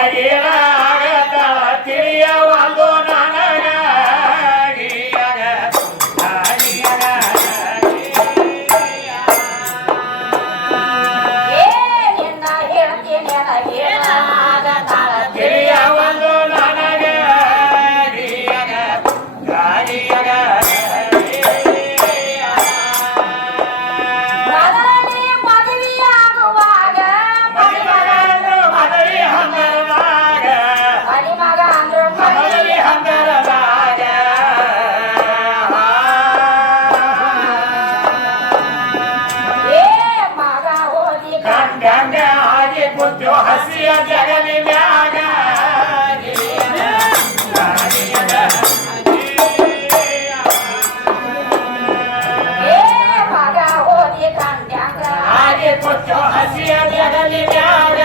ಏನಾಗತಾಳ ತಿಳಿಯವಾಗೋ ನನಗ ತಿಳಿಯವಾಗೋ ನನಗ ಹಸಿಯ ಜಗಲಿ ಮ್ಯಾಗ ಹಾಗೆ ಕೊಚ್ಚೋ ಹಸಿಯ ಜಗಲಿ ಮ್ಯಾಗ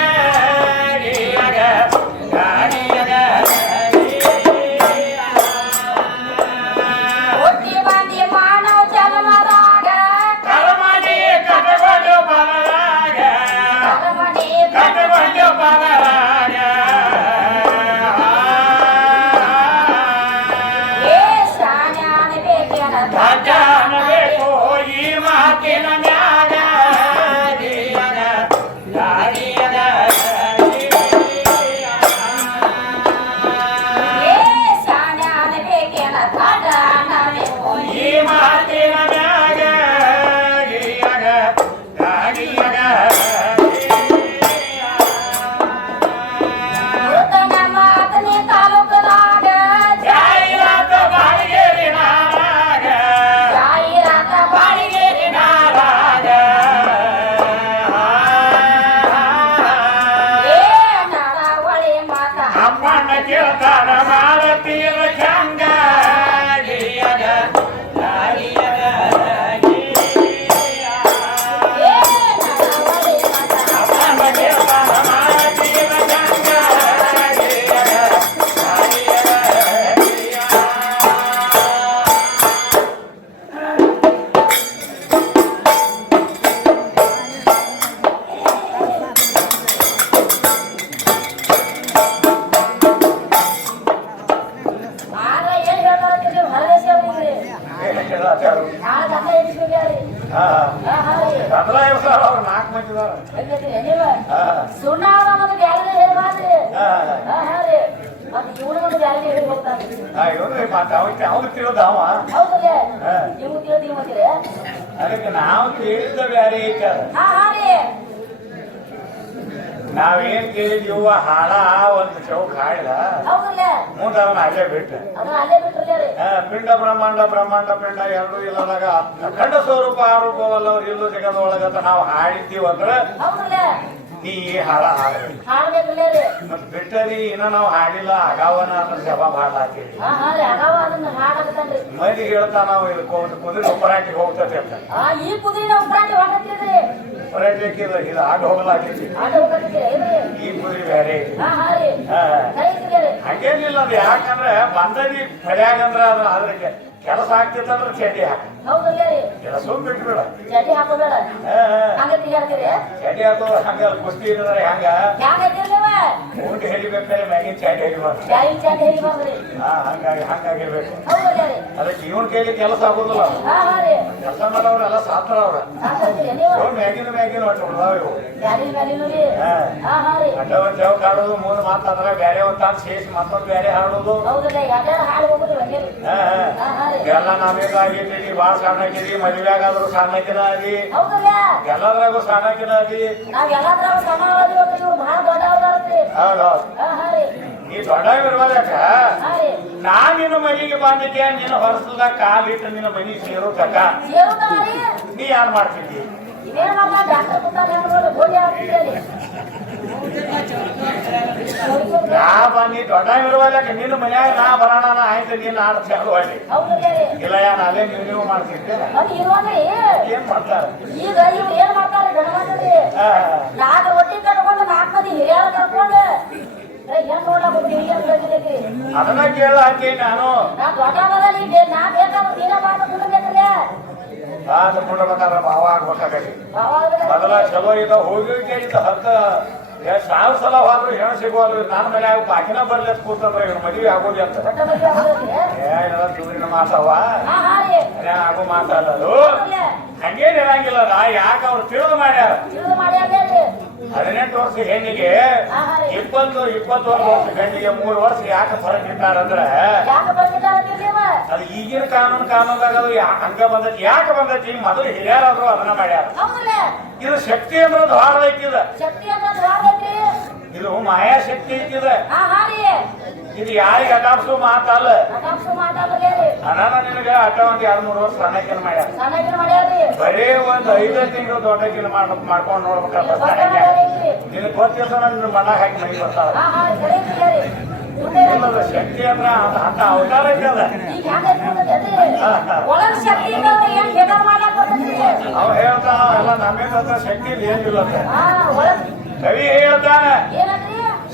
ಅದಕ್ಕೆ ನಾವು ಕೇಳಿದ್ದ ಬ್ಯಾರೆ ಐತೆ ನಾವೇನ್ ಕೇಳಿದ್ವು ಹಾಡ ಒಂದು ಚೌಕ್ ಹಾಡಿದ ಮುಂದೆ ಅದನ್ನ ಅಲ್ಲೇ ಬಿಟ್ಟು ಪಿಂಡ ಬ್ರಹ್ಮಾಂಡ ಬ್ರಹ್ಮಾಂಡ ಪಿಂಡ ಎರಡು ಇಲ್ಲದಾಗ ಅಖಂಡ ಸ್ವರೂಪ ಆರೂಪವಲ್ಲ ಅವ್ರು ಇಲ್ಲೂ ಜಗದೊಳಗಂತ ನಾವು ಹಾಡಿದ್ದೀವಿ ಅಂದ್ರೆ ನೀ ಹಾಡ ಮತ್ ಬಿಟ್ಟರಿ ಇನ್ನ ನಾವು ಹಾಡಿಲ್ಲ ಅಗಾವನ ಅದ್ರ ಜವಾಬ್ ಹಾಡ್ಲಾಕೀವಿ ಮಂದಿ ಹೇಳ್ತಾ ನಾವು ಕುದುರೆ ಉಪರಾಟಿಗೆ ಹೋಗ್ತದೆ ಅಂತ ಉಪರಾಟಿಕ್ಕಿಲ್ಲ ಇದು ಆಗ ಹೋಗ್ಲಾಕೈತಿ ಈ ಕುದುರೆ ಬೇರೆ ಹಂಗೇನಿಲ್ಲ ಅದು ಯಾಕಂದ್ರೆ ಬಂದದಿ ಬೆಳೆಯಾಗಂದ್ರ ಅದು ಅದ್ರಿಗೆ ಕೆಲಸ ಆಗ್ತಿತ್ತಂದ್ರೆ ಚಡ್ಡಿ ಹಾಕ ಕೆಲಸ ಬಿಟ್ಬಿಡ ಚಡ್ಡಿ ಹಾಕೋದು ಹಂಗ ಕುಸ್ತಿ ಇದ್ರೆ ಹಂಗ ಊಟ ಹೇಳಿಬೇಕಾದ್ರೆ ಮ್ಯಾಗಿನ ಚಾಟಿ ಹೇಳಿಬಾರ್ದು ಹಂಗಾಗಿರ್ಬೇಕು ಅದಕ್ಕೆ ಇವನ್ ಕೈಲಿ ಕೆಲಸ ಆಗೋದಿಲ್ಲ ಕೆಲಸ ಮಾಡೋರೆಲ್ಲ ಸಾತ್ರ ಅವ್ರ ಮ್ಯಾಗಿನ ಒಟ್ಟು ಬಿಡ್ದಾವ ಇವು ಅಡ್ಡ ಒಂದ್ ಜವ್ ಕಾಡೋದು ಮುಂದ್ ಮಾತಾಡ್ರೆ ಬೇರೆ ಒಂದ್ ತಾನು ಸೇರಿಸಿ ಮತ್ತೊಂದು ಬೇರೆ ಹಾಡೋದು ಎಲ್ಲ ನಾವೇನಾಗಿದ್ದೀವಿ ಬಾಳ ಸಣ್ಣಕ್ಕಿದೀವಿ ಮದುವೆಗಾದ್ರೂ ಸಣ್ಣಕ್ಕಿನ ಅದಿ ಎಲ್ಲದ್ರಾಗೂ ಸಣ್ಣಕ್ಕಿನ ಅದಿ ಹೌದೌದು ನೀ ದೊಡ್ಡ ಇರ್ಬೋದಕ್ಕ ನಾನಿನ್ನ ಮನೆಗೆ ಬಂದಿದ್ದೆ ನಿನ್ನ ಹೊರಸದ ಕಾಲಿಟ್ಟು ನಿನ್ನ ಮನೆ ಸೇರೋ ತಕ್ಕ ನೀ ಯಾರು ಮಾಡ್ತಿದ್ದಿ ನಾ ಬನ್ನಿ ದೊಡ್ಡ ಇರುವಾಗ ನಿನ್ನ ಮನ್ಯಾಗ ನಾ ಬರೋಣ ಆಯ್ತು ನೀನ್ ಆಡ ಚಾಲು ಮಾಡಿ ಇಲ್ಲ ಯಾನ್ ಅಲ್ಲೇ ನೀವು ಮಾಡ್ತಿದ್ದೆ ಏನ್ ಮಾಡ್ತಾರ ಅದನ್ನ ಕೇಳ ಹಾಕಿ ನಾನು ಕುಂಡ್ಬೇಕಾದ್ರೆ ಭಾವ ಆಗ್ಬೇಕಾಗಲಿ ಮೊದಲ ಚಲೋ ಇದ್ದ ಹೋಗಿ ಕೇಳಿದ ಹತ್ತ ಸಾವಿರ ಸಲ ಹೋದ್ರು ಹೆಣ್ಣು ಸಿಗುವಲ್ರಿ ನನ್ನ ಮೇಲೆ ಯಾವ ಬಾಕಿನ ಬರ್ಲಿ ಕೂತಂದ್ರೆ ಇವ್ನು ಮದುವೆ ಆಗೋದಿ ಅಂತ ಎಲ್ಲ ದೂರಿನ ಮಾತವ ಆಗೋ ಮಾತಾಡೋದು ಹಂಗೇನ್ ಇರಂಗಿಲ್ಲ ಯಾಕೆ ಅವ್ರು ತಿಳಿದು ಮಾಡ್ಯಾರ 18 ವರ್ಷ ಹೆಣ್ಣಿಗೆ 21 ವರ್ಷ ಗಂಡಿಗೆ 3 ವರ್ಷ ಯಾಕೆ ಫರಕ್ ಇಟ್ಟಾರಂದ್ರೆ ಅದು ಈಗಿನ ಕಾನೂನ್ದಾಗ ಅದು ಹಂಗ ಬಂದೈತಿ ಯಾಕೆ ಬಂದೈತಿ ಮೊದಲು ಹಿರಿಯರಾದ್ರು ಅದನ್ನ ಮಾಡ್ಯಾರ ಇದು ಶಕ್ತಿ ಅಂದ್ರೆ ಧಾರ ಐತಿದ ಇದು ಮಾಯಾಶಕ್ತಿ ಐತಿದ ಇದು ಯಾರಿಗೆ ಅಟಾಪ್ಸು ಮಾತಲ್ಲ ಅನಾನ ನಿನಗ ಅಟ ಒಂದ್ 2-3 ವರ್ಷ ಸಣ್ಣಕಿನ ಮಾಡ್ಯಾರ ಬರೇ ಒಂದ್ 5 ತಿಂಗಳು ದೊಡ್ಡಕಿನ ಮಾಡ್ಕೊಂಡ್ ನೋಡ್ಬೇಕಲ್ಲ ನಿನಗ್ ಗೊತ್ತಿರ್ತ ನಿನ್ನ ಮಣ್ಣ ಹಾಕಿ ಮೈ ಬರ್ತಾವ ಶಕ್ತಿ ಅಂದ್ರ ಅಂತ ಅವತಾರ ಐತದ ಅವ ಹೇಳ್ತಾನ ಎಲ್ಲ ನಮ್ಮಿಂದ ಶಕ್ತಿ ಏನಿಲ್ಲ ಕವಿ ಹೇಳ್ತಾನ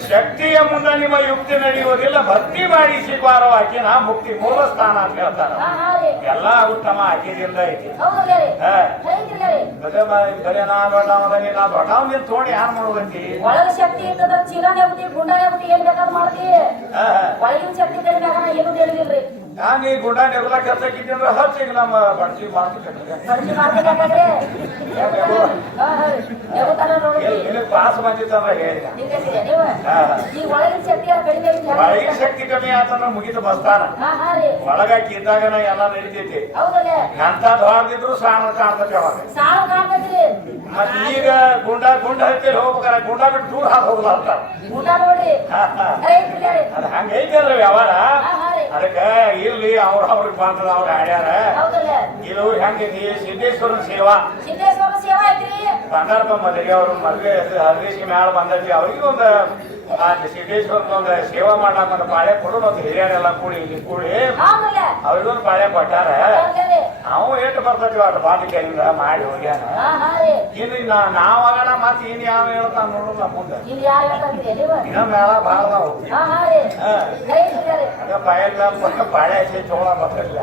ಶಕ್ತಿಯ ಮುಂದೆ ನಿಮ್ಮ ಯುಕ್ತಿ ನಡೆಯುವುದಿಲ್ಲ ಭಕ್ತಿ ಮಾಡಿ ಸ್ವೀಕಾರವಾಗಿ ನಾ ಮುಕ್ತಿ ಮೂಲ ಸ್ಥಾನ ಅಂತ ಹೇಳ್ತಾರ ಎಲ್ಲ ಉತ್ತಮ ಆಕಿದಿಂದ ಐತಿ ಬರೇ ನಾ ದೊಡ್ಡವ್ ನೀನ್ ತೋಡಿ ಯಾರು ಮಾಡೋದಂತಿ ಒಳಗ ಶಕ್ತಿ ಇರ್ತದ ಚೀಲನೆ ಬುದ್ಧಿ ಗುಂಡನೆ ಬುದ್ಧಿ ಏನ್ ಬೇಕಾದ್ ಮಾಡ್ತಿ ಒಳಗಿನ ಶಕ್ತಿ ತಿಳಿದಾಗ ಏನು ತಿಳಿದಿಲ್ರಿ ನೀ ಗುಂಡ ನೆಗಲ ಕೆಲ್ಸಕ್ಕಿದ್ರೆ ಹಚ್ಚಿಗೆ ನಮ್ಮ ಬಡ್ಸಿ ಪಾಸ್ ಬಂದಿತ್ತಂದ್ರ ಹೇಳಿದ ಒಳಗಿನ ಶಕ್ತಿ ಕಮ್ಮಿ ಆತಂದ್ರ ಮುಗಿತು ಬಸ್ತಾನ ಒಳಗಾಕಿ ಇದ್ದಾಗ ಎಲ್ಲ ನಡೀತೈತಿ ಎಂತ ದೊಡ್ದಿದ್ರು ಸಾಣ ಕಾಣ್ತೈತಿ ಅವಾಗ ಮತ್ ಈಗ ಗುಂಡ ಹತ್ತಿ ಹೋಗ್ಬೇಕಾರ ಗುಂಡ ಬಿಟ್ಟು ದೂರ ಹಾಕಿ ಹೋಗ್ಲ ಅಂತಾರ ಅದ ಹಂಗ ಐತಲ್ರಿ ವ್ಯವಹಾರ ಅದಕ್ಕ ಇಲ್ಲಿ ಅವ್ರಿಗೆ ಬಂದದ ಅವ್ರು ಆಡ್ಯಾರ ಇದು ಹೆಂಗೈತಿ ಸಿದ್ದೇಶ್ವರನ ಸೇವಾ ಬಂಗಾರಪ್ಪ ಮದುವೆ ಅವ್ರ ಮದುವೆ ಹರದೇಶಿ ಮ್ಯಾಲ ಬಂದೈತಿ ಅವ್ರಿಗೆ ಒಂದು ಸಿದ್ದೇಶ್ವರನ ಒಂದು ಸೇವಾ ಮಾಡ್ಲಾಕ ಒಂದು ಪಾಳೆ ಕೊಡೋದು ಒಂದು ಹಿರಿಯರೆಲ್ಲ ಕೂಡಿ ಅವ್ರಿಗೊಂದು ಪಾಳೆ ಕೊಟ್ಟಾರ ನಾವು ಏಟು ಬರ್ತೈತಿ ಅಷ್ಟು ಬಾಂಧಿಕೆಯಿಂದ ಮಾಡಿ ಹೋಗ್ಯಾನ ಇನ್ನು ನಾವಾಗಣ ಮತ್ತೆ ಇನ್ ಯಾವ ಹೇಳ್ತಾನ ನೋಡಲ್ಲ ಮುಂದೆ ಇನ್ನ ಮೇಳ ಬಾಳ ನಾವು ಅದ ಪಾಯಲ್ಲ ಪಾಳೆ ಹಚ್ಚಿ ಚೋಳ ಬರ್ತಿಲ್ಲ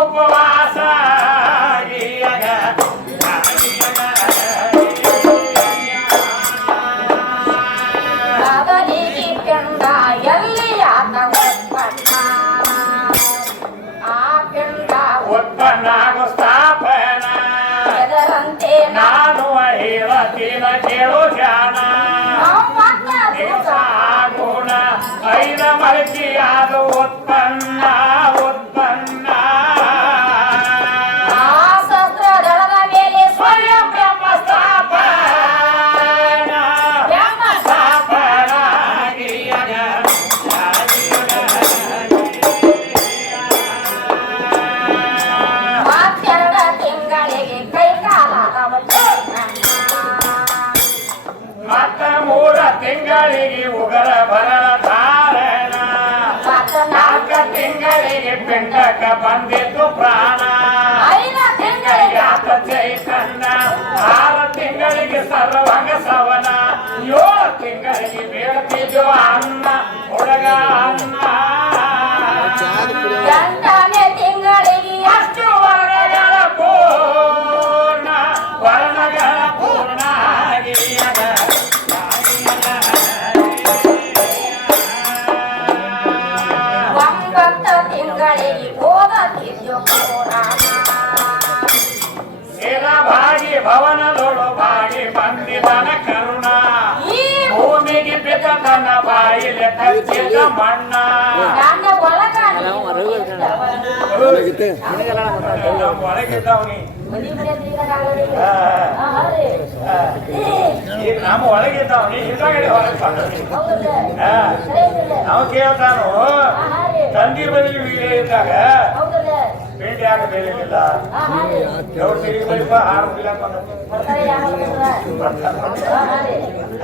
ಉಪವಾಸ ಅದನಿಗೆ ಕೆಂಡ ಎಲ್ಲಿ ಆತ ಉತ್ಪನ್ನ ಆ ಕೆಂಡ ಉತ್ಪನ್ನಾಗು ಸ್ಥಾಪನ ಅದರಂತೆ ನಾನು ಹೇಳತೀನ ಕೇಳು ಜಾಣ ಗುಣ ಐದ ಮಳಕೆಯಾದ ಉತ್ಪನ್ನ ಉತ್ಪನ್ನ ಆ ಶಸ್ತ್ರದಳದ ಮೇಲೆ ಸ್ವಯಂ ಬ್ರಹ್ಮ ಸ್ಥಾಪನ ಬ್ರಹ್ಮ ಸ್ಥಾಪನ ಮತ್ತೆರಡ ತಿಂಗಳಿಗೆ ಕೈ ಕಾಲ ಮತ್ತ 3 ತಿಂಗಳಿಗೆ ಉಗರ ಭರಣ ಧಾರಣ 4 ತಿಂಗಳಿಗೆ ಪಿಂಡಕ ಬಂದಿತ್ತು ಪ್ರಾಣ 5 ತಿಂಗಳಿಗೆ ಆತ ಚೈತನ್ಯ 6 ತಿಂಗಳಿಗೆ ಸರ್ವಂಗ ಸವನ 7 ತಿಂಗಳಿಗೆ ಬೇಡ್ತಿದ್ದು ಅನ್ನ ಹುಡುಗ ಅನ್ನ 8ನೇ ತಿಂಗಳಿಗೆ ಅಷ್ಟು ವರ್ಣಗಳ ಪೂರ್ಣ ವರ್ಣಗಳ ಪೂರ್ಣ ಆಗಿಯದ 9 ತಿಂಗಳಿಗೆ ಹೋಗತಿದ್ದು ಪುರಾಣ ಭಾಗಿ ಭವನದೊಳು ಭಾಗಿ ಬಂದಿದನ ಕರುಣ ಈ ಭೂಮಿಗೆ ಬಿದ್ದ ತನ್ನ ಬಾಯಿಲೆ ಕಚ್ಚಿದ ಮಣ್ಣ ನನ್ನ ಒಳಗ ಒಳಗಿದ್ದವನಿ ಮನಿ ಮನೆ ತಿಂಗಳಾಗಲಿ ಈಗ ನಮ್ಮ ಒಳಗಿದ್ದವನಿ ಹಿಂದಗಡೆ ಹೊರಗೆ ಬಂದವನಿ ಹೌದಲ್ಲ ನಾವು ಕೇಳ್ತಾನು ತಂದಿ ಬದಲಿ ವೀರ್ಯ ಇದ್ದಾಗ ಹೌದಲ್ಲ ಪೇಂಟ್ ಯಾಕೆ ಬೆಳಿಲಿಲ್ಲ ದೇವ್ರ ತಿರುಗಿ ಬಳಿಪ ಹಾರುದಿಲ್ಲ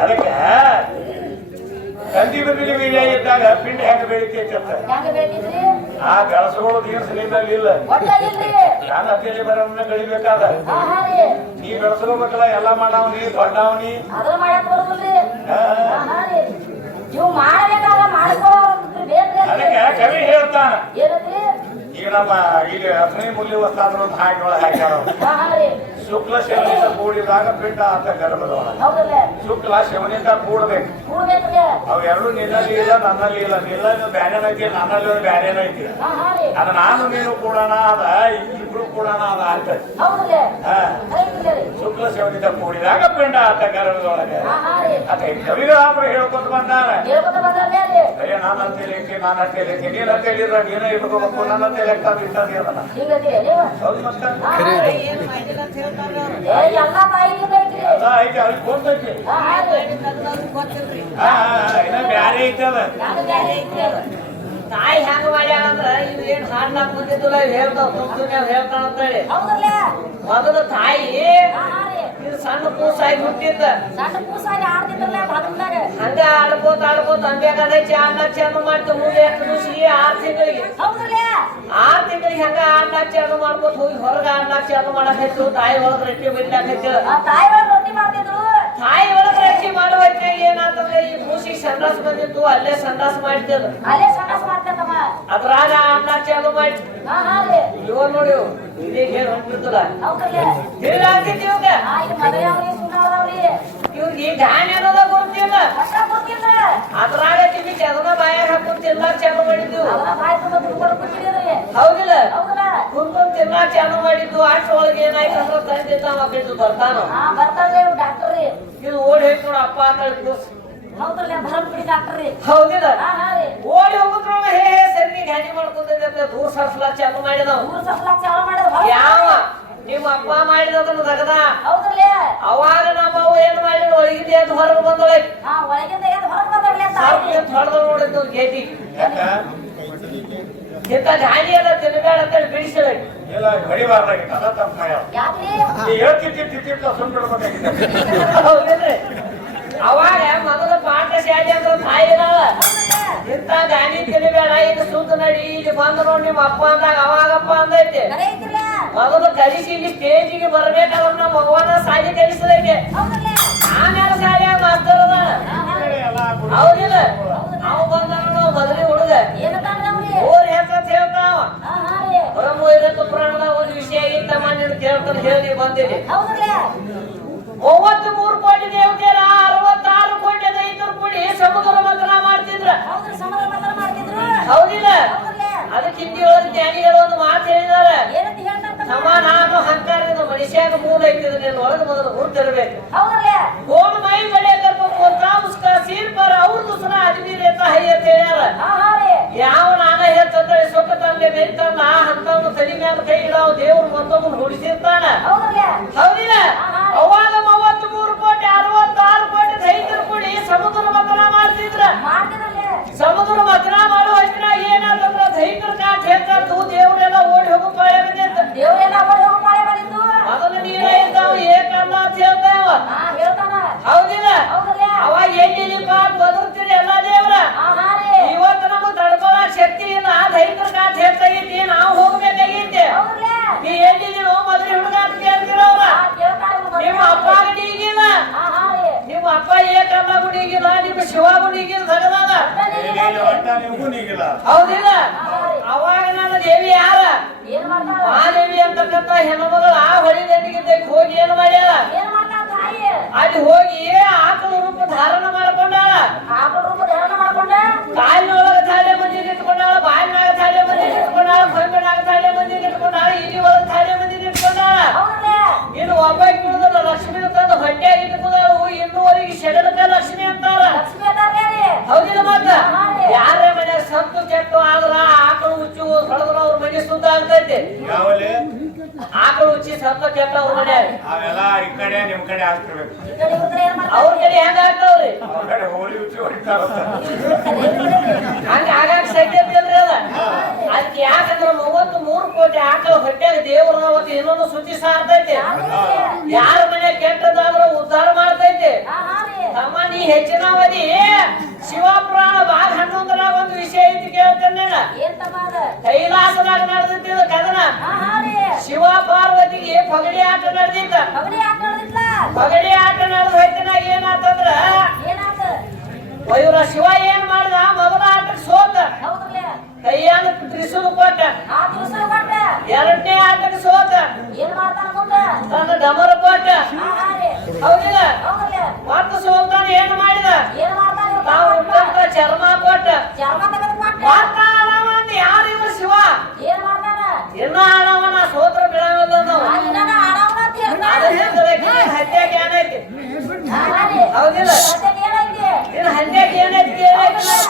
ಅದಕ್ಕೆ ತಂದಿ ಬದಲಿ ವೀರ್ಯ ಇದ್ದಾಗ ಪಿಂಡ ಹೆಂಗ ಬೆಳಿತೈತೆ ಹೆಂಗ ಬೇಕಿದ್ರಿ ಆ ಕೆಲಸಗಳು ದಿವಸಲಿಲ್ಲ ಒಟ್ಟಲ್ಲಿಲ್ರಿ ನಾನು ಅತಿಯಲ್ಲಿ ಬರೋನ್ನ ಬೆಳಿಬೇಕಾದ ನೀ ಬೆಳೆಸ್ಕೋಬೇಕಲ್ಲ ಎಲ್ಲ ಮಾಡವ್ ನೀ ದೊಡ್ಡವನಿ ಅದ್ರ ಮಾಡಕ್ ಬರುದಿಲ್ರಿ ನೀವು ಮಾಡಬೇಕಾದ್ರೆ ಮಾಡ್ಕೋ ಅದಕ್ಕೆ ಕವಿ ಹೇಳ್ತಾನ ಏನಂದ್ರಿ ಈಗ ನಮ್ಮ ಈಗ ಹತ್ತನೇ ಮುಲ್ಲಿ ವಸ್ತಾದ್ರು ಹಾಕಿನೊಳಗೆ ಹಾಕ್ಯಾರ ಶುಕ್ಲ ಶವನಿಂದ ಕೂಡಿದಾಗ ಪಿಂಡ ಅಂತ ಗರ್ಭದೊಳಗೆ ಹೌದಲ್ಲ ಶುಕ್ಲ ಶವನಿಂದ ಕೂಡ್ಬೇಕು ಕೂಡ್ಬೇಕ್ರಿ ಅವ್ ಎರಡು ನಿನ್ನಲ್ಲಿ ಇಲ್ಲ ನನ್ನಲ್ಲಿ ಇಲ್ಲ ನಿನ್ನಲ್ಲಿ ಬ್ಯಾನೇನೈತಿ ನನ್ನಲ್ಲಿ ಬ್ಯಾನೇನೈತಿ ಅದ ನಾನು ನೀನು ಕೂಡೋಣ ಅದ ಇಬ್ರು ಕೂಡೋಣ ಅದ ಅಂತ ಹೌದಲ್ಲ ಶುಕ್ಲ ಶವನಿಂದ ಕೂಡಿದಾಗ ಪಿಂಡ ಅಂತ ಗರ್ಭದೊಳಗೆ ಅದೇ ಕವಿಗಳಾದ್ರು ಹೇಳ್ಕೊತ ಬಂದಾರ ಹೇಳ್ಕೊತ ಬಂದ್ರಿ ಅಯ್ಯ ನಾನು ಅಂತೇಳಿಕೆ ನಾನು ಅಂತೇಳಿಕೆ ನೀನ್ ಅಂತೇಳಿದ್ರ ನೀನೇ ಇಟ್ಕೋಬೇಕು ನನ್ನ ಅಂತೇಳಿ ಇಂಥದ್ದು ಅದನ್ನ ಹಿಂಗದಿ ನೀವು ಹೌದು ಮತ್ತೆ ಎಲ್ಲ ಮಾಹಿತಿ ಬೇಕ್ರಿ ಅದ ಐತಿ ಅದಕ್ಕೆ ಗೊತ್ತೈತಿ ಇನ್ನ ಬ್ಯಾರೆ ಐತಿ ಅದ ನಾನು ಬ್ಯಾರೆ ಐತ್ರಿ ತಾಯಿ ಹೆಂಗ ಮಾಡ್ಯಾಳ ಅಂದ್ರ ಇವ್ ಏನ್ ಹಾಡ್ಲಾಕ್ ಬಂದಿದ್ದಿಲ್ಲ ಹೇಳ್ತಾವ ತುಂಬ್ತುನೆ ಹೇಳ್ತಾಳ ಅಂತ ಹೇಳಿ ಹೌದಲ್ಲ ಮೊದಲು ತಾಯಿ ರೀ ಇದು ಸಣ್ಣ ಕೂಸಾಗಿ ಹುಟ್ಟಿದ್ದ ಸಣ್ಣ ಕೂಸಾಗಿ ಆಡ್ತಿದ್ರಲ್ಲ ಬಾತ್ರೂಮ್ನಾಗ ಹಂಗ ಆಡ್ಕೋತ ಅಂಬೇಕಾದೈತಿ ಆಡ್ಲಾಕ್ ಚಾಲು ಮಾಡ್ತು ಮುಂದೆ ಕೂಸಿ 6 ತಿಂಗಳಿಗೆ ಹೌದಲ್ಲ 6 ತಿಂಗಳಿಗೆ ಹಂಗ ಆಡ್ಲಾಕ್ ಚಾಲು ಮಾಡ್ಕೋತ ಹೋಗಿ ಹೊರಗ ಆಡ್ಲಾಕ್ ಚಾಲು ಮಾಡಾಕೈತು ತಾಯಿ ಒಳಗ ರೊಟ್ಟಿ ಬಿಡ್ಲಾಕೈತು ಆ ತಾಯಿ ಒಳಗೆ ರೊಟ್ಟಿ ಮಾಡ್ತಿದ್ರು ತಾಯಿ ಒಳಗ ರೊಟ್ಟಿ ಮಾಡುವೈತೆ ಏನಾತಂದ್ರೆ ಈ ಕೂಸಿ ಸಂಡಾಸ್ ಬಂದಿತ್ತು ಅಲ್ಲೇ ಸಂಡಾಸ್ ಮಾಡ್ತಿದ್ರು ಅಲ್ಲೇ ಸಣ್ಣಸ್ ಮಾಡ್ತೇತಮ್ಮ ಅದ್ರಾಗ ಆಡ್ಲಾಕ್ ಚಾಲು ಮಾಡಿ ರೀ ಇವ ನೋಡಿ ಇದೀಗ ಏನ್ ಹೊಂಟಿರ್ತದ ಹೌದಲ್ಲ ತಿರ್ಗಾಡ್ತಿತ್ತು ಇವಾಗ ಇದು ಮದುವೆ ಅವ್ರಿ ಸುಣ್ಣಾವ್ರಿ ಇವ್ರಿಗೆ ಈ ಗಾನ ಏನದ ಗೊತ್ತಿಲ್ಲ ಕಷ್ಟ ಗೊತ್ತಿಲ್ಲ ಅದ್ರಾಗ ತಿನ್ನಿ ಅದನ್ನ ಬಾಯಾಗ ಹಾಕೊಂಡು ತಿನ್ಲಾಕ್ ಚಾಲು ಮಾಡಿದ್ವು ಅದನ್ನ ಬಾಯಿ ತುಂಬ ದುಡ್ಕೊಂಡು ಕೂತಿದ್ರಿ ಹೌದಿಲ್ಲ ಹೌದಲ್ಲ ಕುಂತ್ಕೊಂಡ್ ತಿನ್ಲಾಕ್ ಚಾಲು ಮಾಡಿದ್ವು ಅಷ್ಟೊಳಗೆ ಏನಾಯ್ತು ಅಂದ್ರೆ ತಂದೆ ತಾವ ಬಿಟ್ಟು ಬರ್ತಾನ ಬರ್ತಾರ್ರಿ ಡಾಕ್ಟರ್ ರೀ ಇದು ಓಡಿ ಹೋಯ್ತು ನೋಡ ಅಪ್ಪ ಅಂತ ಹೌದಲ್ಲ ಧರ್ಮಪುರಿ ಡಾಕ್ಟರ್ ರೀ ಹೌದಿಲ್ಲ ರೀ ಓಡಿ ಹೋಗುದ್ರೊಳಗ ಹೇ ಸರಿ ಗಾಡಿ ಮಾಡ್ಕೊಂತ ದೂರ ಸರ್ಸ್ಲಾಕ್ ಚಾಲು ಮಾಡಿದವ ಮೂರು ಸಲ ಚಾಲು ಮಾಡಿದ್ರು ಯಾವ ನಿಮ್ಮ ಅಪ್ಪ ಮಾಡಿದದನ್ನು ತಗದ ಹೌದಲ್ಲ ಅವಾಗ ನಮ್ಮವು ಏನ್ ಮಾಡಿದ್ರು ಒಳಗಿಂದ ಎದ್ದು ಹೊರಗೆ ಬಂದೊಳೆ ಒಳಗಿಂದ ಏನು ಹೊರಗೆ ಬಂದ್ರಲ್ಲ ತಾಯಿ ಹೊಡೆದ ನೋಡಿದ್ದು ಗೇಟಿ ಯಾಕ ಇಂಥ ಗಾಳಿ ಎಲ್ಲ ತಿನ್ಬೇಡ ಅಂತೇಳಿ ಬಿಡಿಸಿದ್ರೆ ಇಲ್ಲ ಹೊಡಿಬಾರ್ದಾಗಿತ್ತು ಅದ ತಪ್ಪ ಮಾಡ್ಯಾವ ಯಾಕ್ರಿ ಈ ಹೇಳ್ತಿತ್ತಿತ್ತಿತ್ತ ಸುಮ್ ಬಿಡ್ಬೇಕಾಗಿತ್ತು ಹೌದೇನ್ರಿ ಅವಾಗ ಮೊದಲ ಪಾಠ ಶಾಲೆ ಅಂದ್ರೆ ತಾಯಿ ಇದಾವ ಇಂಥ ಗಾಳಿ ತಿನ್ಬೇಡ ಈಗ ಸುತ್ತ ನಡಿ ಇಲ್ಲಿ ಬಂದ ನೋಡಿ ನಿಮ್ಮ ಅಪ್ಪ ಅಂದಾಗ ಅವಾಗಪ್ಪ ಅಂದೈತೆ ಕರೆ ಐತಿಲ್ಲ ಮೊದಲು ಕಲಿಸಿ ಇಲ್ಲಿ ಸ್ಟೇಜಿಗೆ ಬರ್ಬೇಕಾದ್ರೆ ನಮ್ಮ ಅವ್ವನ ಸಾಲಿ ಕಲಿಸದೈತೆ ಹೌದಲ್ಲ ಆಮೇಲೆ ಶಾಲೆಯಾಗ ಮಾಸ್ತರ್ ಅದ ಹೌದಿಲ್ಲ ಅವ್ ಬಂದ ಮೊದಲೇ ಹುಡುಗ ಏನಂತಾರ ಅವ್ರಿ ಓರ್ ಹೆಸರು ಹೇಳ್ತಾವ ರೀ ಹೊರಮು ಇದನ್ನ ಕೇಳ್ತಾನೆ ಹೇಳಿ ಬಂದಿನಿ. ಹೌದಲ್ಲ 33 ಕೋಟಿ ದೇವತೆಯರ 66 ಕೋಟಿ ದೈತ್ಯರು ಕೂಡಿ ಸಮುದ್ರ ಮಂಥನ ಮಾಡ್ತಿದ್ರ. ಹೌದ್ರಿ ಸಮುದ್ರ ಮಂಥನ ಮಾಡ್ತಿದ್ರು. ಹೌದಿಲ್ಲ? ಹೌದಲ್ಲ ಅದಕ್ಕೆ ಹಿಂದಿಯೊಳಗೆ ಜ್ಞಾನಿಗಳು ಒಂದು ಮಾತು ಹೇಳಿದ್ದಾರೆ. ಏನಂತ ಹೇಳ್ತಾರ ಸಮಾನಾನು ಅಹಂಕಾರದಿಂದ ಮನುಷ್ಯನ ಮೂಲ ಐತಿದ್ರೆ ನೀನು ಒಳಗೆ ಮೊದಲು ಗುರುತಿರ್ಬೇಕು. ಹೌದಲ್ಲ ಗೋಣ ಮೈ ಬಳೆ ಕಲ್ಪ ಪೋತ್ರ ಉಸ್ಕ ಸೀರ್ ಪರ ಅವ್ರ ದುಸನ ಅಜ್ಮೀರ್ ಎತ್ತ ಹೈ ಅಂತ ಹೇಳ್ಯಾರ. ಯಾವ ನಾನ ಹೇಳ್ತಂದ್ರೆ ಸೊಕ್ಕ ತಂದೆ ಬೆರಿತಾನ ಅಂತವನು ತಲೆ ಮೇಲೆ ಕೈ ಇಡಾವ ದೇವ್ರು ಮತ್ತೊಬ್ಬನು ಹುಡಿಸಿರ್ತಾನ. ಹೌದಿಲ್ಲ? ಅವಾಗ 33 ಕೋಟಿ 66 ಕೋಟಿ ದೈತ್ಯರು ಕೂಡಿ ಸಮುದ್ರ ಮಂಥನ ಮಾಡ್ತಿದ್ರ. ಸಮುದ್ರ ಮಂಥನ ಮಾಡುವ ಹೊತ್ತಿನಾಗ ಏನಾದಂದ್ರ ದೈತ್ಯರ ಕಾಟ್ ಹೆಚ್ಚಾತು ದೇವರೆಲ್ಲ ಓಡಿ ಹೋಗೋ ಪಾಳೆ ಬಂದಿತ್ತು. ದೇವರೆಲ್ಲ ಓಡಿ ಹೋಗೋ ಪಾಳೆ ಬಂದಿತ್ತು. ಮೊದಲು ನೀರ ಇದ್ದಾವ ಏಕಲ್ಲ ಅಂತ ಹೇಳ್ತಾವ. ಹೇಳ್ತಾನ. ಹೌದಿಲ್ಲ? ಅವಾಗ ಎಲ್ಲಿಪ್ಪ ಬದುಕ್ತೀರಿ ಎಲ್ಲ ದೇವ್ರ. ಇವತ್ತು ನಮಗ್ ತಡ್ಕೊಳಕ್ ಶಕ್ತಿ ಇಲ್ಲ. ದೈತ್ಯರ ಕಾಟ್ ಹೆಚ್ಚಾಗೈತಿ, ನಾವು ಹೋಗ್ಬೇಕಾಗೈತಿ. ನೀ ಎಲ್ಲಿದ್ದೀನೋ ಮೊದಲು ಹುಡುಗ ಅಂತ ಕೇಳ್ತಿರವ್ರ. ನಿಮ್ಮ ಅಪ್ಪ ಗುಡಿಗಿಲ್ಲ, ನಿಮ್ಮ ಅಪ್ಪ ಏಕಲ್ಲ ಗುಡಿಗಿಲ್ಲ, ನಿಮ್ಮ ಶಿವ ಗುಡಿಗಿಲ್ಲ ಸಗದಾದ. ಹೌದಿಲ್ಲ? ಅವಾಗ ನನ್ನ ದೇವಿ ಯಾರ ಮಹಾದೇವಿ ಅಂತಕ್ಕಂತ ಹೆಣ್ಮಗಳು ಆ ಹೊಳಿ ದಂಡಿಗಿದ್ದ ಹೋಗಿ ಏನ್ ಮಾಡ್ಯಾಳ? ಅಲ್ಲಿ ಹೋಗಿ ಆಕಳ ರೂಪ ಧಾರಣ ಮಾಡ್ಕೊಂಡಾಳ. ಕಾಲಿನೊಳಗ ತಾಳೆ ಮಂದಿ ನಿಂತ್ಕೊಂಡಾಳ, ಬಾಯಿನಾಗ ತಾಳೆ ಮಂದಿ ನಿಂತ್ಕೊಂಡಾಳ, ಕೊಂಬಿನಾಗ ತಾಳೆ ಮಂದಿ ನಿಂತ್ಕೊಂಡಾಳ, ಇಲ್ಲಿ ಒಳಗ ತಾಳೆ ಮಂದಿ ನಿಂತ್ಕೊಂಡಾಳ. ಇನ್ನು ಒಬ್ಬ ಕಿಳಿದ ಲಕ್ಷ್ಮೀನ ತಂದು ಹೊಟ್ಟೆಯಾಗ ಇಟ್ಕೊಂಡಾಳು. ಇನ್ನುವರೆಗೆ ಶಡಲಕ ಲಕ್ಷ್ಮಿ ಅಂತಾರ. ಹೌದಿಲ್ಲ? ಮತ್ತ ಯಾರ ಮನೆ ಸತ್ತು ಕೆಟ್ಟು ಆದ್ರ ಆಕಳು ಹುಚ್ಚು ಹೊಡೆದ್ರ ಅವ್ರ ಮನೆ ಸುದ್ದ ಆಗ್ತೈತಿ. ಆಕಳು ಹುಚ್ಚಿ ಸತ್ತು ಕೆಟ್ಟ ಅವ್ರ ಮನೆ ಅವೆಲ್ಲ ಈ ಕಡೆ ನಿಮ್ ಕಡೆ ಆಗ್ತಿರ್ಬೇಕು. ಅವ್ರ ಕಡೆ ಹೆಂಗ ಆಗ್ತಾವ್ರಿ? ಅವ್ರ ಕಡೆ ಹೋಳಿ ಹುಚ್ಚಿ ಹೊಡಿತಾರ. ಹಂಗ ಆಗಾಗ ಸೈಕಲ್ರಿ ಅದ. ಅದಕ್ಕೆ ಯಾಕಂದ್ರ 33 ಕೋಟಿ ಆಕಳ ಹೊಟ್ಟೆಗ ದೇವ್ರ ಅವತ್ತು ಇನ್ನೊಂದು ಶುಚಿ ಸಾರ್ತೈತಿ. ಯಾರ ಮನೆ ಕೆಟ್ಟದಾದ್ರ ಉದ್ಧಾರ ಮಾಡ್ತೈತಿ. ತಮ್ಮ ನೀ ಹೆಚ್ಚಿನ ಅವಧಿ ಶಿವಪುರಾಣ ಭಾಗ 11 ಒಂದು ವಿಷಯ ಐತಿ ಕೇಳ್ತೇನೆ. ಕೈಲಾಸದಾಗ ನಡೆದಿದ್ದ ಕದನ. ಶಿವ ಪಾರ್ವತಿಗೆ ಪಗಡಿ ಆಟ ನಡೆದಿತ್ತ. ಪಗಡಿ ಆಟ ನಡೆದ ಹೊತ್ತಿನಾಗ ಏನಾತಂದ್ರ ಇವ್ರ ಶಿವ ಏನ್ ಮಾಡ್ದ? ಮೊದಲ ಆಟಕ್ಕೆ ಸೋತ, ಕೈಯಾಗ ತ್ರಿಶೂಲ ಕೊಟ್ಟ. ಎರಡನೇ ಆಟಕ್ಕೆ ಸೋತ, ತನ್ನ ಡಮರ ಕೊಟ್ಟ. ಹೌದಿಲ್ಲ? ಮತ್ತೆ ಸೋತಾನ ಏನ್ ಮಾಡಿದ? ತಾವು ಉಂಟಂತ ಚರ್ಮ ಕೊಟ್ಟ. ಯಾರು ಇವ್ರ ಶಿವ? ಇನ್ನ ಆಡವನ ಸೋತ್ರ ಬಿಡಾವಲ್ಲ ನಾವು. ಹತ್ಯೆಗೆ ಏನೈತಿ? ಹೌದಿಲ್ಲ? ಇನ್ನು ಹತ್ಯೆಗೆ ಏನೈತಿ?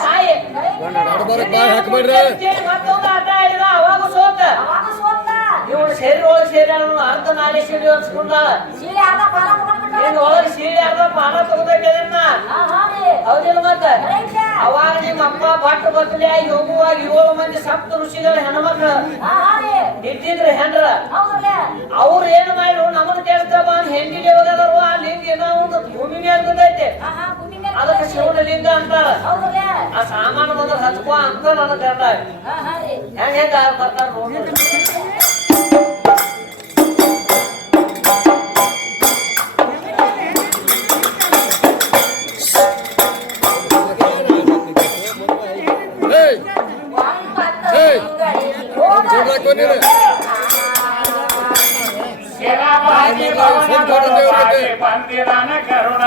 ತಾಯಿ ಮತ್ತೊಂದು ಆಟ ಆಡಿದ, ಅವಾಗ ಸೋತ. ಇವಳು ಸೇರಿ ಒಳಗೆ ಸೇರಿ ಅರ್ಧ ನಾಲೆ ಸೀಡಿ ಹೊರ್ಸ್ಕೊಂಡಾಳ. ಇನ್ನು ಒಳಗೆ ಸೀಡಿ ಅರ್ಧ ಪಾನ ತಗೋದಕ್ಕೆ. ಹೌದಿಲ್ಲ? ಮತ್ತ ಅವಾಗ ನಿಮ್ಮ ಅಪ್ಪ ಭಟ್ ಬತ್ತಲೆ ಹೋಗುವಾಗ 7 ಮಂದಿ ಸಪ್ತ ಋಷಿಗಳ ಹೆಣ್ಮಕ್ಳು ಇದ್ದಿದ್ರು ಹೆಂಡ್ರ. ಅವ್ರು ಏನ್ ಮಾಡಿದ್ರು? ನಮ್ಮನ್ನ ಕೇಳ್ತಾವ ಹೆಂಡಿಗೆ ಹೋಗದರು. ಆ ಲಿಂಗ ಏನೋ ಒಂದು ಭೂಮಿ ಮೇಲೆ ಬಿದ್ದೈತೆ, ಅದಕ್ಕೆ ಶಿವನ ಲಿಂಗ ಅಂತಾರ. ಆ ಸಾಮಾನು ಬಂದ್ರೆ ಹಚ್ಕೋ ಅಂತ ನನ್ನ ಗಂಡ ಹೆಂಗ ಹೆಂಗ ಬರ್ತಾರ ನೋಡಿ. ಬಂದಿರನ ಕರುಣ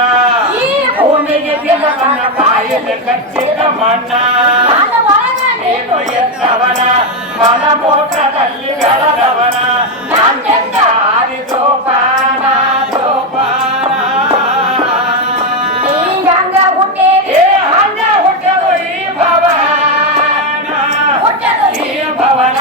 ಭೂಮಿಗೆ ತಿಲಕನ ಬಾಯಿಗೆ ಕಚ್ಚಿದ ಮಣ್ಣ ನೀನು ಎದ್ದವನ ಮಲಮೂತ್ರದಲ್ಲಿ ಬೆಳೆದವನ ನನ್ನೆಂದ ಆದಿ ಸೋಪಾನ ಸೋಪಾನ ಹಂಗ ಹುಟ್ಟದು ಈ ಭವನ ಈ ಭವನ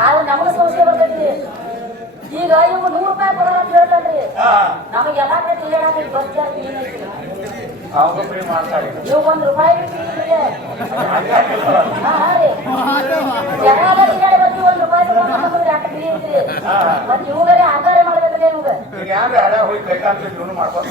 ಆದ್ರೆ ನಮಗ ಸಮಸ್ಯೆ ಬರ್ತೈತಿ ಈಗ ಇವ್ 100 ರೂಪಾಯಿ ಕೊಡೋಣ ಅಂತ ಹೇಳ್ತಾನ್ರಿ ನಮಗೆ ಎಲ್ಲಾ ಕಡೆ ಹೇಳಾಕ ಬಸ್ ಚಾರ್ಜ್ ಏನೈತಿ ಅವ್ರು ಫ್ರೀ ಮಾಡ್ತಾರೆ ನೀವು 1 ರೂಪಾಯಿ ಬಿಟ್ಟಿದ್ರೆ ಹಾ ರೀ ಜಗಳ ಹೇಳಿ ಬಂದು 1 ರೂಪಾಯಿ ತಗೊಂಡು ನಮಗೆ ಯಾಕೆ ಫ್ರೀ ಐತ್ರಿ ಮತ್ತೆ ಇವುಗರೇ ಆಧಾರ ಮಾಡ್ಬೇಕಲ್ಲ ಇವಾಗ ಈಗ ಯಾರು ಯಾರ ಹೋಗಿ ಕೈಕಾಂತ ಜೀವನ ಮಾಡ್ಬೋದು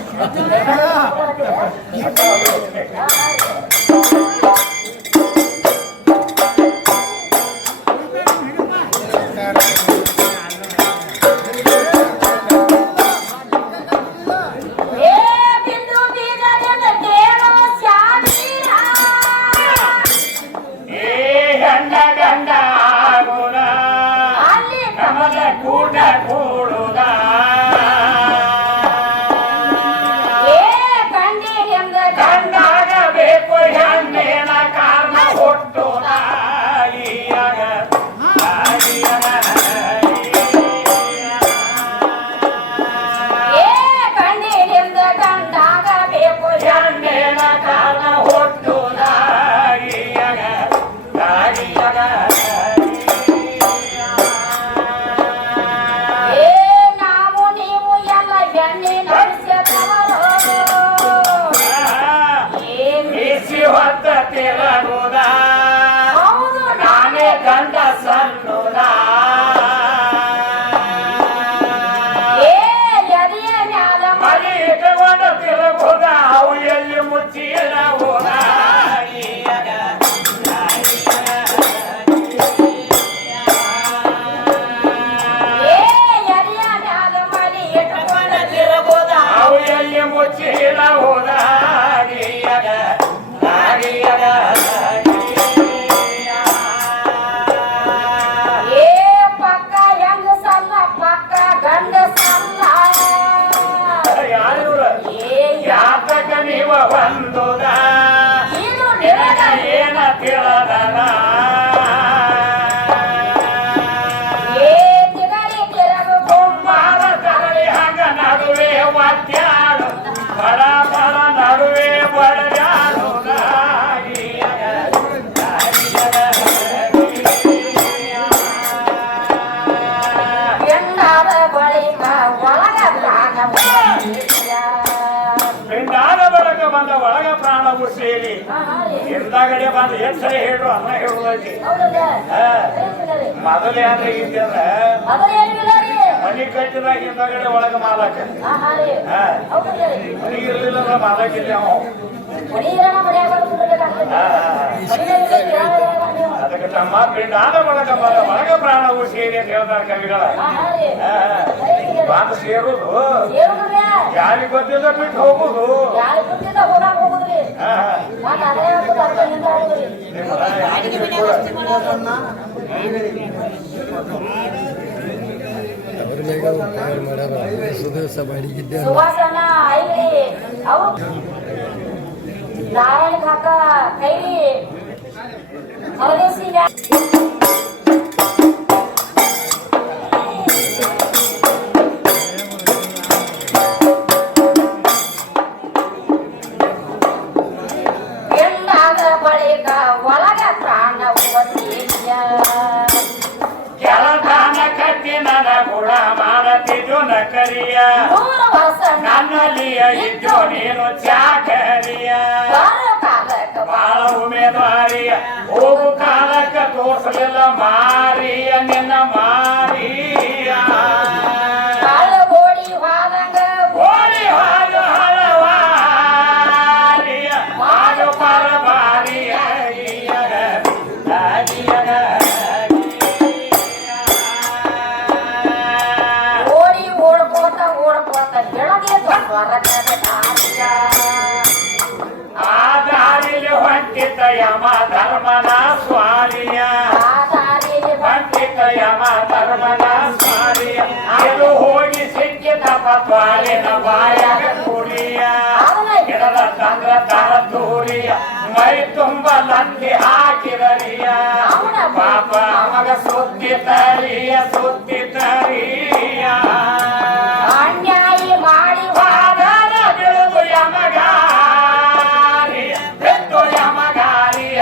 ಒಳಗ ಪ್ರಾಣವು ಸೇರಿ ಹಿಂದಾಗಡೆ ಬಂದು ಏನ್ ಸರಿ ಹೇಳ್ರು ಅನ್ನ ಹೇಳುದೈತಿ ಮೊದಲೇ ಅಂದ್ರೆ ಇದ್ದಂದ್ರ ಮನಿ ಕಟ್ಟಿದಾಗ ಹಿಂದಾಗಡೆ ಒಳಗ ಮಾಲಕ ಮನಿ ಇರ್ಲಿಲ್ಲ ಮಾಲಕಿಲ್ಲ ಅವ ಅದಕ್ಕೆ ತಮ್ಮ ಪಿಂಡಾದ ಒಳಗ ಪ್ರಾಣವು ಸೇರಿ ಅಂತ ಹೇಳ್ತಾರೆ ಕವಿಗಳ ಬಂದು ಸೇರುದು ಯಾರಿಗೆ ಗೊತ್ತಿಲ್ಲ ಬಿಟ್ಟು ಹೋಗುದು ಸುವಾಸನ ಐಲಿ ಅವು ನಾರಾಯಣ ಕಾಕ ಕೈಲಿ ಅವದೇಸಿ ಬಳಿಕ ಒಳಗ ಪ್ರಾಣವು ಕೆಲದಾನ ಕಟ್ಟಿ ನನ್ನ ಗುಣ ಮಾಡತಿದ್ದು ನಕರಿಯ ನನ್ನಲ್ಲಿಯ ಇದ್ದು ನೀನು ಚಾಕರಿಯ ಬಾಳ ಉಮೇದಾರಿಯ ಹೋಗು ಕಾಲಕ್ಕ ತೋರ್ಸಲಿಲ್ಲ ಮಾರಿಯ ನಿನ್ನ ಮಾರಿಯ ಓಡಿ ಹಾಲು ಹಲವಾರಿಯ ಮಾಡು ಪರಬಾರಿಯ ಓಡಿ ಓಡ್ಕೋತ ಓಡ್ಕೋತ ಕೆಳಗೆ ಆ ದಾರಿಲಿ ಹೊಂಟಿತ ಯಮ ಧರ್ಮನ ಸ್ವಾರಿಯ ಹೊಂಟಿತ ಯಮ ಧರ್ಮನ ಸ್ವಾರಿಯ ಅದು ಹೋಗಿ ಸಿಕ್ಕಿದ ಪತ್ವಾಲಿನ ಬಾಯಾಗ ಕುಡಿಯ ಗಿಡದ ತಂದ್ರ ತರ ದೂರಿಯ ಮೈ ತುಂಬ ಲಂದಿ ಹಾಕಿದರಿಯ ಪಾಪ ಮಗ ಸುತ್ತಿ ತರಿಯ ಅನ್ಯಾಯ ಮಾಡಿ ಪಾದನ ಬಿಡುದು ಯಮಗಾರಿಯ ಬೆತ್ತು ಯಮಗಾರಿಯ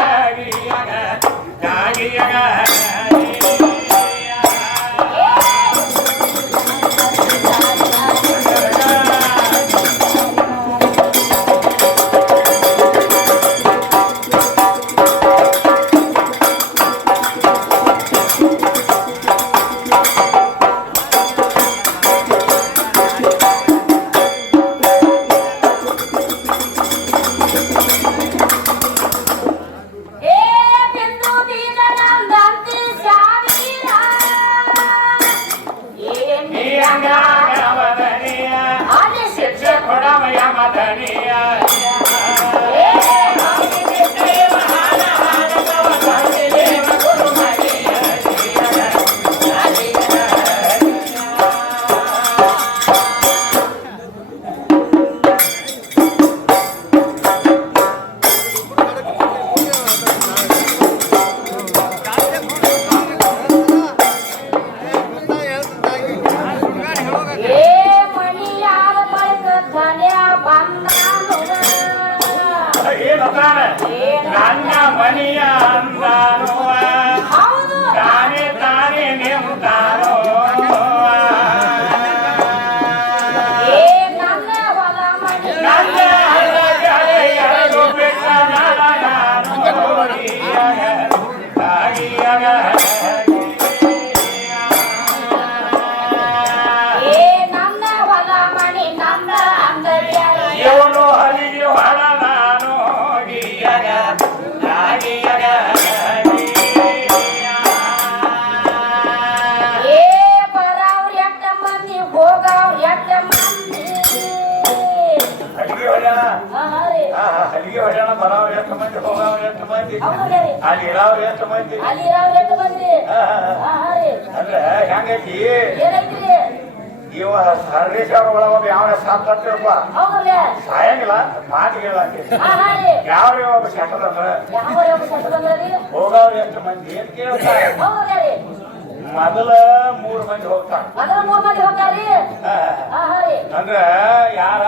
ಏ ನನ್ನ ಹೊಲ ಮಣಿ ನನ್ನ ಅಂಗಡಿಯ ಇವನು ಹಲಿಗೆ ಹೊಲ ನಾನು ಏ ಬರಾವ್ರ ಎಟ್ಟ ಮಂದಿ ಹೋಗಾವ್ರ ಎಟ್ಟ ಮಂದಿ ಹಲಿಗೆ ಹೊಡ್ಯಾಣ ಹಾ ರೀ ಹಲಿಗೆ ಹೊಡ್ಯಾಣ ಬರಾವ್ರು ಎಷ್ಟು ಮಂದಿ ಹೋಗವ್ರು ಎಷ್ಟು ಮಂದಿ ಹೌದ್ರಿ ಅಲ್ಲಿ ಇರಾವ್ರು ಎಷ್ಟು ಮಂದಿ ಅಲ್ಲಿ ಇರಾವ್ರ ಎಟ್ಟ ಮಂದಿ ಹಾ ರೀ ಅಂದ್ರೆ ಹೆಂಗೈತಿ ಏನೈತ್ರಿ ಇವ ಹರೀಶ್ ಅವ್ರ ಒಳಗ ಒಬ್ಬ ಯಾವ ಸಾಕ್ತಿರಪ್ಪ ಹೌದ್ರಿ ಸಾಯಂಗಿಲ್ಲ ಮಾತಿಗಿಲ್ಲ ಹಾ ರೀ ಯಾವ್ರಿ ಒಬ್ಬ ಶಟದ ಯಾವ ಯಾವ ಸೆಟ್ ಬಂದ್ರಿ ಹೋಗವ್ರು ಎಷ್ಟು ಮಂದಿ ಏನ್ ಕೇಳ್ತಾರೆ ಹೌದ್ರಿ ಮೊದಲ 3 ಮಂದಿ ಹೋಗ್ತಾರ ಮೊದಲ 3 ಮಂದಿ ಹೋಗ್ತಾರ್ರಿ ಹಾ ರೀ ಅಂದ್ರ ಯಾರ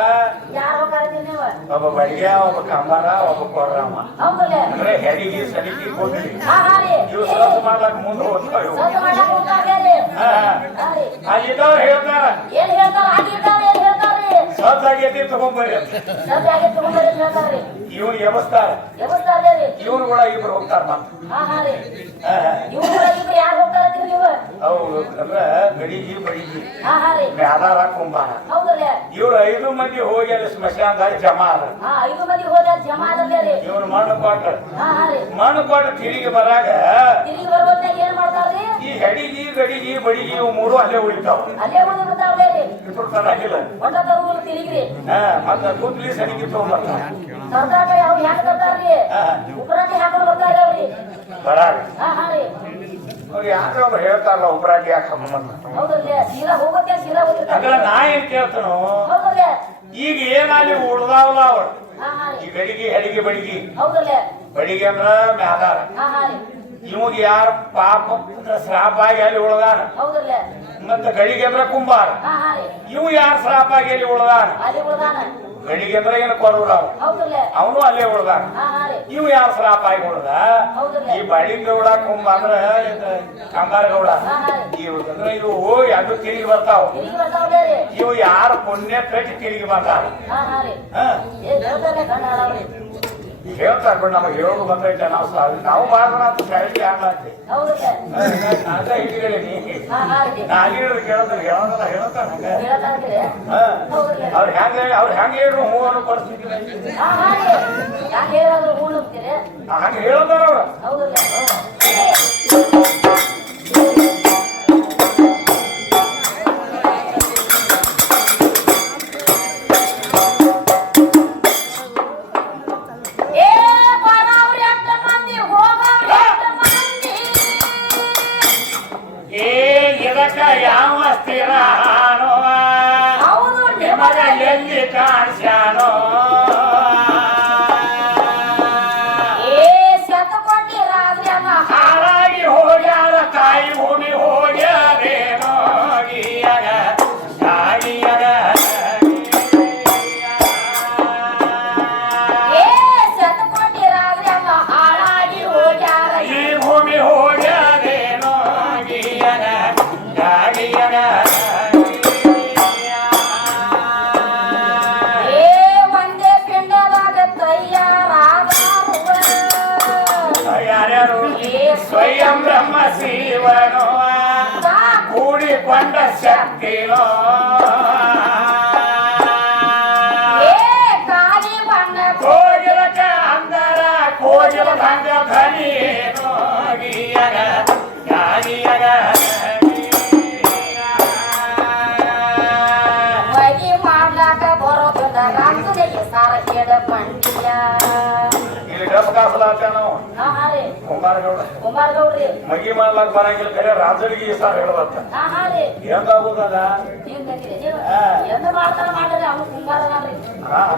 ಯಾರು ಹೋಗ್ತಾರ್ರಿ ನೀವು ಒಬ್ಬ ಬಡಿಗೆ ಒಬ್ಬ ಕಂಬಾರ ಒಬ್ಬ ಕೊರ್ರಾಮ ಹೌದ್ರಿ ಅಂದ್ರೆ ಹೆರಿಗೆ ಸಲಿಗೆ ಕೊಡ್ರಿ ಹಾ ರೀ ಇವು ಸರಸ್ ಮಾಡ್ಲಾಕ ಮುಂದೆ ಹೋಗ್ತಾವ ಇವು. ಸ್ವಲ್ಪ ಮಾಡಕ್ ಹೋಗ್ತಾರ್ರಿ ಹಾ. ಹಾ ರೀ ಅಲ್ಲಿದ್ದವ್ರು ಹೇಳ್ತಾರ ಏನ್ ಹೇಳ್ತಾರ ಆಗಿರ್ತಾರ ಏನ್ ಹೇಳ್ತಾರ್ರಿ ಸ್ವಚ್ಛಾಗೈತಿ ತಗೊಂಬರ್ರಿ ಅಂತ. ಸದ್ಯಾಗಿ ತಗೊಂಡ್ರಿ ಹೇಳ್ತಾರ್ರಿ ಇವ್ನು ಎಬಸ್ತಾರ ಎವಸ್ತಾರ್ರಿ ಇವ್ರು ಕೂಡ ಇಬ್ರು ಹೋಗ್ತಾರ ಮತ್ತ ಹಾ ರೀ ಇವ್ರು ಇಬ್ರು ಯಾರು ಹೋಗ್ತಾರಂತೀರಿ ನೀವು ಅವ್ರು ಅಂದ್ರ ಗಡಿಗಿ ಬಡಿಗಿ ಹಾ ರೀ ಮ್ಯಾದಾರ ಕುಂಬಾರ ಹೌದ್ರಿ ಇವ್ರು 5 ಮಂದಿ ಹೋಗಿ ಅಲ್ಲಿ ಸ್ಮಶಾನದಾಗ ಜಮಾ ಅದ 5 ಮಂದಿ ಹೋದ ಜಮಾ ಅದಲ್ರಿ ಇವ್ರು ಮಣ್ಣು ಕೊಟ್ಟ ಹಾ ರೀ ಮಣ್ಣು ಕೊಟ್ಟ ತಿರುಗಿ ಬರಾಗ ತಿರುಗಿ ಬರೋದ್ನಾಗ ಏನ್ ಮಾಡ್ತಾರ್ರಿ ಈ ಹೆಡಿಗಿ ಗಡಿಗಿ ಬಡಿಗಿ ಇವು 3 ಅಲ್ಲೇ ಉಳಿತಾವ ಅಲ್ಲೇ ಉಳಿದು ಬಿಡ್ತಾವ್ರಿ ಇಬ್ರು ತರಾಗಿಲ್ಲ ಹೊಂಟ ತಗೊಂಡು ತಿರುಗ್ರಿ ಮತ್ತ ಕೂದ್ಲಿ ಸರಿಗೆ ತಗೊಂಡ್ಬರ್ತಾರ ಸರ್ದಾಗ ಅವ್ರು ಹೆಂಗ್ ತರ್ತಾರ್ರಿ ಉಪರಾಟಿ ಹಾಕೊಂಡು ಬರ್ತಾರ ಅವ್ರಿ ಬರಾಗ ಹಾ ರೀ ಅವ್ರು ಯಾಕೆ ಒಬ್ರು ಹೇಳ್ತಾರಲ್ಲ ಉಪರಾಟಿ ಯಾಕೆ ಹಮ್ಮನ್ನ ಹೌದ್ರಿ ಸೀರಾ ಹೋಗುತ್ತೆ ಸೀರಾ ಹೋಗುತ್ತೆ ಅಂದ್ರೆ ನಾ ಏನ್ ಕೇಳ್ತಾನೋ ಹೌದ್ರಿ ಈಗ ಏನಾಲಿ ಉಳ್ದಾವಲ್ಲ ಅವ್ರು ಹಾ ರೀ ಈ ಗಡಿಗೆ ಹೆಡಿಗೆ ಬಡಿಗಿ ಹೌದ್ರಿ ಬಡಿಗೆ ಅಂದ್ರ ಮ್ಯಾದಾರ ಹಾ ರೀ ಇವಾಗ ಯಾರ ಪಾಪ ಶ್ರಾಪ ಆಗಿ ಅಲ್ಲಿ ಉಳ್ದಾನ ಹೌದ್ರಿ ಮತ್ತ ಗಡಿಗೆ ಅಂದ್ರ ಕುಂಬಾರ ಹಾ ರೀ ಇವು ಯಾರ ಶ್ರಾಪ ಆಗಿ ಅಲ್ಲಿ ಉಳ್ದಾನ ಅಲ್ಲಿ ಉಳ್ದಾನ ಗಡಿಗೆ ಅಂದ್ರ ಏನು ಕೊರವ್ರ ಅವ ಹೌದ್ರಿ ಅವನು ಅಲ್ಲೇ ಉಳ್ದಾನ ಹಾ ರೀ ಇವು ಯಾರ ಶ್ರಾಪ ಆಗಿ ಉಳ್ದ ಹೌದ್ರಿ ಈ ಬಳಿಗೌಡ ಕುಂಬ ಅಂದ್ರ ಕಂಬಾರ ಗೌಡ ಹಾ ರೀ ಇವು ಅಂದ್ರ ಇವು ಎರಡು ತಿರುಗಿ ಬರ್ತಾವ ತಿರುಗಿ ಬರ್ತಾವ್ರಿ ಇವು ಯಾರ ಪುಣ್ಯ ಕಟ್ಟಿ ತಿರುಗಿ ಬಂದಾರ ಹಾ ರೀ ಹ ಏ ಹೇಳ್ತಾರೆ ಕಣ್ಣ ಹಾಳವ್ರಿ ಹೇಳ್ತಾರ ಬಿಡ್ ನಮಗೆ ಹೇಳೋದು ಬಂದೈತೆ ನಾವು ಬಾಳ ಜನ ಶಾಲೆಗೆ ಆಗ್ಲಾಗ್ತಿ ಹೌದ್ರಿ ಅಂತ ಹಿಡಿಗಳೇನಿ ಹಾ ರೀ ನಾಗಿರೋದು ಕೇಳೋದ್ರ ಹೇಳೋದಲ್ಲ ಹೇಳ್ತಾರ ಹಂಗ ಹೇಳ್ತಾರ್ರಿ ಹೌದ್ರಿ ಅವ್ರು ಹೆಂಗ ಹೇಳ್ರು ಹೂ ಅನ್ನೋ ಪರಿಸ್ಥಿತಿ ಐತಿ. ಹಾ ರೀ ಯಾಕೆ ಹೇಳೋದು ಹೂ ನುಗ್ತೀರಿ ಹಂಗ ಹೇಳ್ತಾರ ಅವ್ರ ಹೌದ್ರಿ ಏ ಬರಾವ್ರಿ ಎಟ್ಟ ಮಂದಿ ಹೋಗವ್ರಿ ಎಟ್ಟ ಮಂದಿ ಏ ಇದಕ್ಕ ಯಾವ ಸ್ಥಿರಾನೋ ಹೌದು ನಿಮಗ ಎಲ್ಲಿ ಕಾಣಿಸ್ಯಾನೋ ಏ ಶತಕೋಟಿ ರಾಜ್ಯನ ಹಾಳಾಗಿ ಹೋಗ್ಯಾರ ತಾಯಿ ಭೂಮಿ ಹೋಗ್ಯಾರೇನೋ ಗೀಯಗ ಗಾಳಿಯಗ ಏ ಶತಕೋಟಿ ರಾಜ್ಯನ ಹಾಳಾಗಿ ಹೋಗ್ಯಾರ ಈ ಭೂಮಿ ಹೋಗ್ಯಾರೇನೋ ಗೀಯಗ ಗಾಳಿಯಗ ಏ ಒಂದೇ ಪಿಂಡದಾಗ ತಯ್ಯಾರಾದಾರು ಯಾರ್ಯಾರು ಸ್ವಯಂ ಬ್ರಹ್ಮ ಶಿವನೋ ಕೂಡಿಕೊಂಡ ಶಕ್ತಿನೋ ಏ ಕಾಲಿ ಬಣ್ಣ ಕೋಗಿಲಕ ಅಂದರ ಕೋಗಿಲ ಭಂಗ ಧ್ವನಿಯೇನೋ ಗೀಯಗ ಗಾಳಿಯಗ ಮಗಿ ಮಾಡ್ಲಾಕ ಬರೋದಿಲ್ಲ ರಾಮನಿಗೆ ಸಾರ ಕೇಳ ಪಂಡಿಯ ಇಲ್ಲಿ ಡಬ್ ಕಾಸಲಾತ ನಾವು ಹಾ ರೀ ಕುಮಾರಗೌಡ ಕುಮಾರ್ ಗೌಡ್ರಿ ಮಗಿ ಮಾಡ್ಲಾಕ್ ಬರಂಗಿಲ್ಲ ಕರೆ ರಾಜರಿಗೆ ಈ ಸಾರ್ ಹೇಳದತ್ತ ಹಾ ರೀ ಎಂದಾಗುದದ ಎಂದ ಮಾಡ್ತಾರ ಮಾಡ್ರಿ ಅವ್ನು ಕುಂಬಾರನ್ರಿ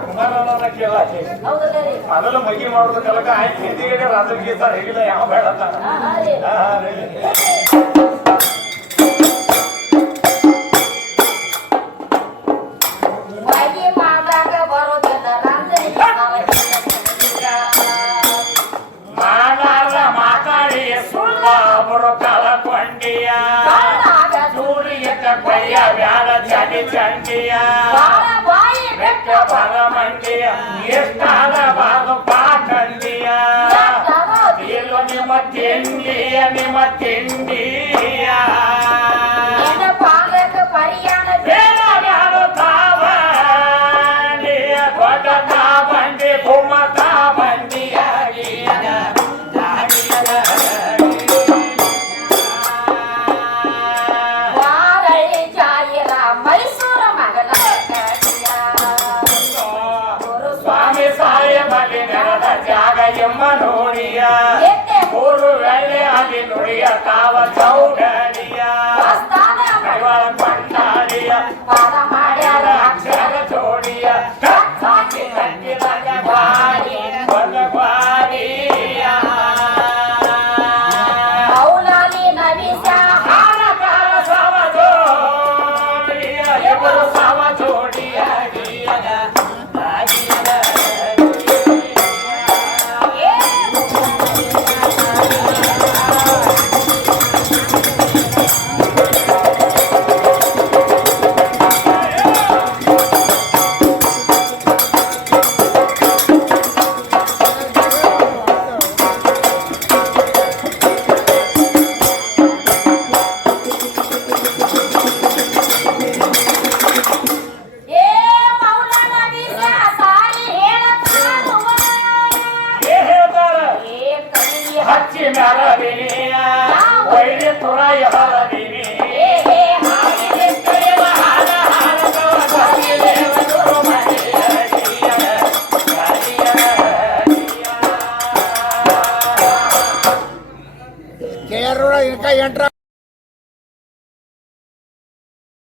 ಕುಮಾರನ ಕೇಳಾಕಿ ಹೌದಲ್ಲ ರೀ ಮೊದಲು ಮಗಿ ಮಾಡೋದ ಕಲಕ ಆಯ್ತು ಹಿಂದಿಗೆ ರಾಜರಿಗೆ ಸಾರ್ ಹೇಳಿಲ್ಲ ಯಾವ ಬೇಡ ಅಂತಾನ. ಹಾ ರೀ ಮಗಿ ಮಾಡ್ಲಾಕ ಬರೋದಿಲ್ಲ ರಾಮನಿಗೆ ಸಾರ ಕೇಳ ಪಂಡಿಯ ಮಾತಾಡ ಮಾತಾಡಿ ಸುಳ್ಳ ಕಳಕೊಂಡಿಯ ಸೂರ್ಯಕ ಬಯ್ಯ ಬ್ಯಾಡ ಚಡಿ ಚಂಡಿಯ ಬಾಳ ಬಾಯಿ ಬೆಕ್ಕ ಬರ ಮಂಡಿಯ ಎಷ್ಟಾದ ಬಾದು ಪಾಕಂಡಿಯ ಬೆಟ್ಟದ ಇಲ್ವ ನಿಮ್ಮ ತಿಂಡಿಯ ನಿನ್ನ ಪಾಲಕ ಪರಿಯಾಣ ಬೇಡ ತಾವಂಡಿಯ ದೊಡ್ಡ ತಾವಂಡಿ ಗುಮ್ಮತ ಬಂಡಿಯಾಗಿಯನ ವಾರಳಿ ಜಾಯಿರ ಮೈಸೂರ ಮಗನ ಸ್ವಾಮಿ ಸಾಹೇಬಲ್ಲಿ ನೆಲದ ಜಾಗ ಎಂಬ ನೋಡಿಯ ಮೂರು ವೇಳೆ ಅಲ್ಲಿ ನುಡಿಯ ತಾವ ಚೌಡಣಿಯ ಕೈವಾಳ ಕೊಂಡಾಡಿಯ ಪಾದ ಮಾಡ್ಯಾರ ಅಕ್ಷರ ಜೋಡಿಯ ಸಾಕಿ ಕಟ್ಟಿದಾಗ ಬಾರಿ ಒಂದು ಬಾರಿಯ ಮೌಲಾಲಿ ನವಿಸ ಹಾರಕಾರ ಸವ ಜೋಡಿಯ ಇಬ್ಬರು ಸವ ಜೋಡಿಯಾಗಿಯನ ಏ ಮೌಲ ನವಿಸ ಸಾರಿ ಹೇಳತಾರುವ ಹೇಳ್ತಾರ ಏ ಕಲಿಯ ಹಚ್ಚಿ ಮೆರದಿನಿಯ ವೈರಿ ತುರಾಯ ಹರದಿನಿ ಏ ಹಾಗೆ KR ರೋಡ ಇನ್ಕ ಎಂಟ್ರ